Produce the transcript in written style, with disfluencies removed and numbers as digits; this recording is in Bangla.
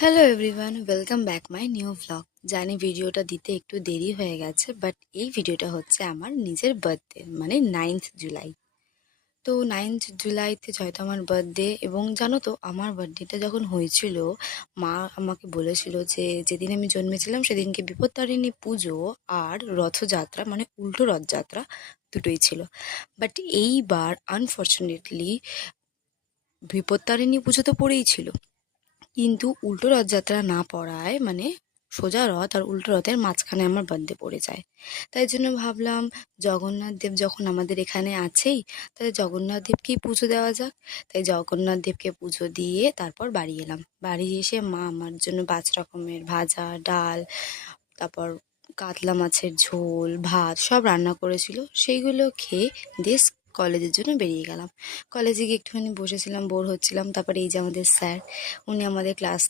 Hello everyone, welcome back my new vlog. জানি ভিডিওটা দিতে একটু দেরি হয়ে গেছে, বাট এই ভিডিওটা হচ্ছে আমার নিজের বার্থডে, মানে 9th জুলাই। তো 9th জুলাইতে হয়তো আমার বার্থডে, এবং জানো তো আমার বার্থডেটা যখন হয়েছিল, মা আমাকে বলেছিল যে যেদিন আমি জন্মেছিলাম সেদিনকে বিপত্তারিণী পুজো আর রথযাত্রা, মানে উল্টো রথযাত্রা দুটোই ছিল। বাট এইবার আনফর্চুনেটলি বিপত্তারিণী পুজো তো পড়েই ছিল, কিন্তু উল্টো রথযাত্রা না পড়ায়, মানে সোজা রথ আর উল্টো রথের মাঝখানে আমার বার্থডে পড়ে যায়। তাই জন্য ভাবলাম জগন্নাথ দেব যখন আমাদের এখানে আছেই, তাহলে জগন্নাথ দেবকেই পুজো দেওয়া যাক। তাই জগন্নাথ দেবকে পুজো দিয়ে তারপর বাড়ি এলাম। বাড়ি এসে মা আমার জন্য 5 রকমের ভাজা, ডাল, তারপর কাতলা মাছের ঝোল, ভাত সব রান্না করেছিল। সেইগুলো খেয়ে দিয়ে কলেজের জন্য বেরিয়ে গেলাম। কলেজে গিয়ে একটুখানি বসেছিলাম, বোর হচ্ছিলাম। তারপরে এই যে আমাদের স্যার, উনি আমাদের ক্লাস